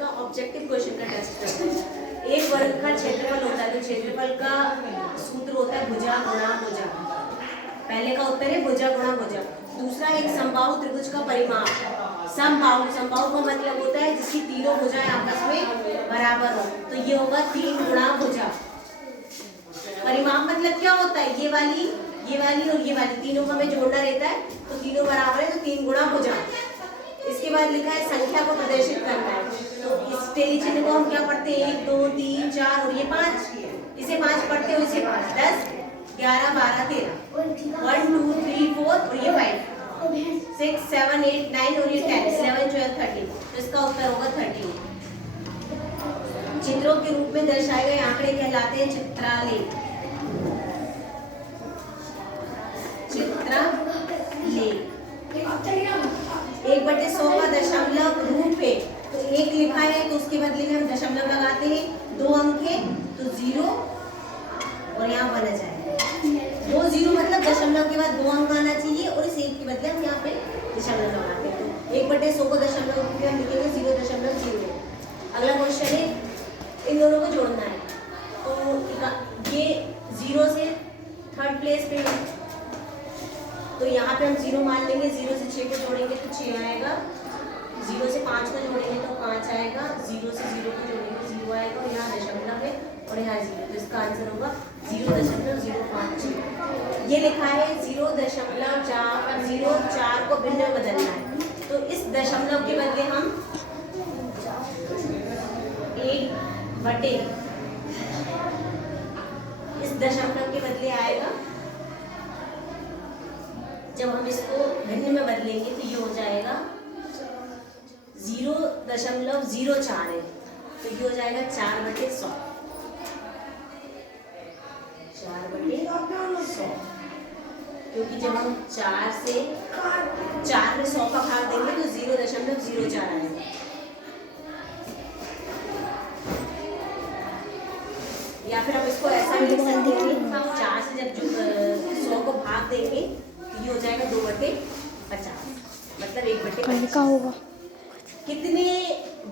का objective question का test करते हैं। एक वर्ग का क्षेत्रफल होता है तो क्षेत्रफल का सूत्र होता है भुजा गुणा भुजा। पहले का उत्तर है भुजा गुणा भुजा। दूसरा एक समबाहु त्रिभुज का परिमाप। समबाहु समबाहु का मतलब होता है जिसकी तीनों भुजाएं आपस में बराबर हो, तो ये होगा 3 गुणा भुजा। परिमाप मतलब क्या होता है, ये वाली और ये वाली तीनों को हमें जोड़ना रहता है, तो तीनों बराबर है तो 3 गुणा भुजा। इसके बाद लिखा है संख्या को प्रदर्शित करना है, तो इस टेली चिन्ह को हम क्या पढ़ते हैं 1 2 3 4 और ये 5, इसे 5 पढ़ते हो, इसे 5 10 11 12 13 1 2 3 4 और ये 5 6 7 8 9 और ये 10 11 12 13, तो इसका उत्तर होगा 13। चित्रों के रूप में दर्शाए गए आंकड़े कहलाते हैं चित्रालेख। चित्रालेख 1/100 का दशमलव रूप है, तो 1 लिखा है तो उसके बदले में हम दशमलव लगाते हैं, 2 अंक है तो 0 और यहाँ 1 आ जाएगा। 2 0 मतलब दशमलव के बाद 2 अंक आना चाहिए और इस 1 के बदले हम यहाँ पे दशमलव लगाते हैं, तो 1/100 को दशमलव रूप में हम लिखेंगे 0.0। अगला क्वेश्चन है, इन दोनों को जोड़ना है, तो ये 0 से 3rd प्लेस पे है, तो यहाँ पे हम 0 मान लेंगे। 0 से 6 को जोड़ेंगे तो 6 आएगा, 0 से 5 को जोड़ेंगे तो 5 आएगा, 0 से 0 को जोड़ेंगे 0 आएगा और यहाँ दशमलव है और यहाँ 0, तो इसका आंसर होगा 0.056। ये लिखा है 0.04 को भिन्न में बदलना है, तो इस दशमलव के बदले हम 1/, इस दशमलव के बदले आएगा, जब हम इसको भिन्न में बदलेंगे तो ये हो जाएगा 0.04 है, तो ये हो जाएगा 4/100। 4/100, क्योंकि जब हम 4 में 100 का भाग देंगे तो 0.04 आएगा। या फिर हम इसको ऐसा भी लिख सकते हैं, 4 से जब 100 को भाग देंगे तो ये हो जाएगा 2/50, मतलब 1/50 होगा। कितने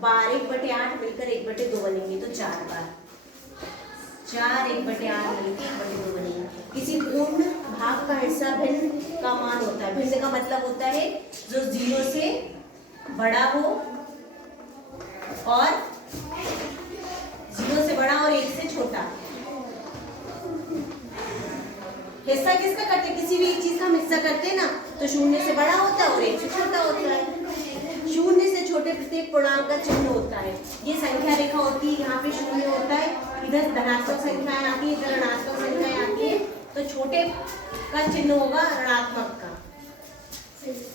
बार 1/8 मिलकर 1/2 बनेंगे, तो 4 बार, 4 1/8 मिलकर 1/2 बनेंगे। किसी पूर्ण भाग का हिस्सा भिन्न का मान होता है। भिन्न का मतलब होता है जो 0 से बड़ा हो और 0 से बड़ा और 1 से छोटा। हिस्सा किसका करते हैं, किसी भी एक चीज का हम हिस्सा करते हैं ना, तो 0 से बड़ा होता है और 1 से छोटा होता है। 0 से छोटे प्रत्येक पूर्णांक का चिन्ह होता है। ये संख्या रेखा होती है, यहाँ पे 0 होता है, इधर धनात्मक संख्याएं आती है, इधर ऋणात्मक संख्याएं आती है, तो छोटे का चिन्ह होगा ऋणात्मक का।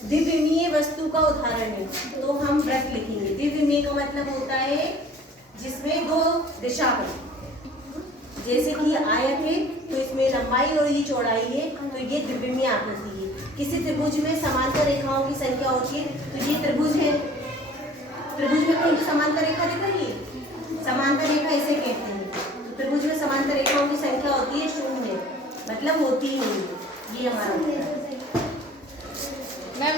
द्विविमीय वस्तु का उदाहरण है, तो हम वृत्त लिखेंगे। द्विविमीय का मतलब होता है जिसमें 2 दिशा हो, जैसे कि आयत है तो इसमें लंबाई और ये चौड़ाई है, तो ये द्विविमीय आकृति है। किसी त्रिभुज में समांतर रेखाओं की संख्या होती है, तो ये त्रिभुज है, त्रिभुज में कहीं समांतर रेखा दिख रही है, समांतर रेखा इसे कहते हैं। तो त्रिभुज में समांतर रेखाओं की संख्या होती है 0, मतलब होती ही नहीं, ये हमारा उत्तर है। मैम